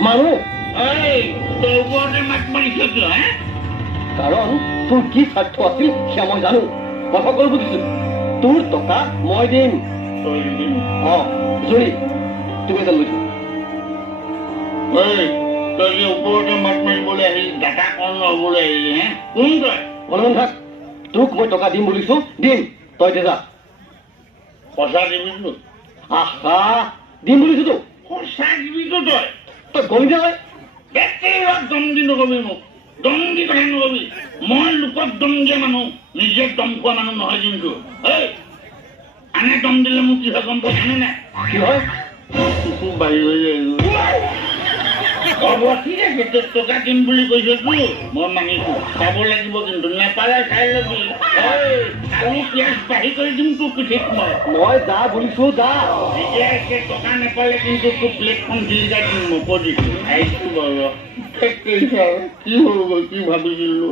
মানুহ তোৰ ওপৰতে মাত মাৰিছ কিয় হে কাৰণ তোৰ কি স্বাৰ্থ আছিল সেয়া মই জানো মই সকলো বুজিছো তোৰ টকা মই দিম জুৰি তুমি এটা লৈছো তই যে ওপৰতে মাত মাৰিবলৈ আহিলি দাতা কৰ্ণ হবলৈ আহিলি হে কোন তই অনুমান থাক তোক মই টকা দিম বুলিছো দিম তই এতিয়া যা সঁচা দিবিতো আহা দিম বুলিছো তো সঁচা দিবিতো তই তই গণি দে হয় বেটেৰীত দম দি নকবি মোক দম দি কথা নকবি মই লোকক দম দিয়া মানুহ নিজে দম খোৱা মানুহ নহয় কিন্তু আনে দম দিলে মোক কি হয় গম পাইছনে নাই কি হয় বাঢ়ি হৈ যায় হ'ব ঠিক আছে তোক টকা দিম বুলি কৈছতো মই মানিছো পাব লাগিব কিন্তু নেপালে চাই ল'বি আলু পিঁয়াজ বাঢ়ি কৰি দিম তোৰ পিঠিত মই যা বুলিছো যা এতিয়া টকা নেপালে কিন্তু তোৰ প্লেটখন জিলিকাই দিম মই কৈ দিছো আহিছো বাৰু কি হ'ল কি ভাবিছিলো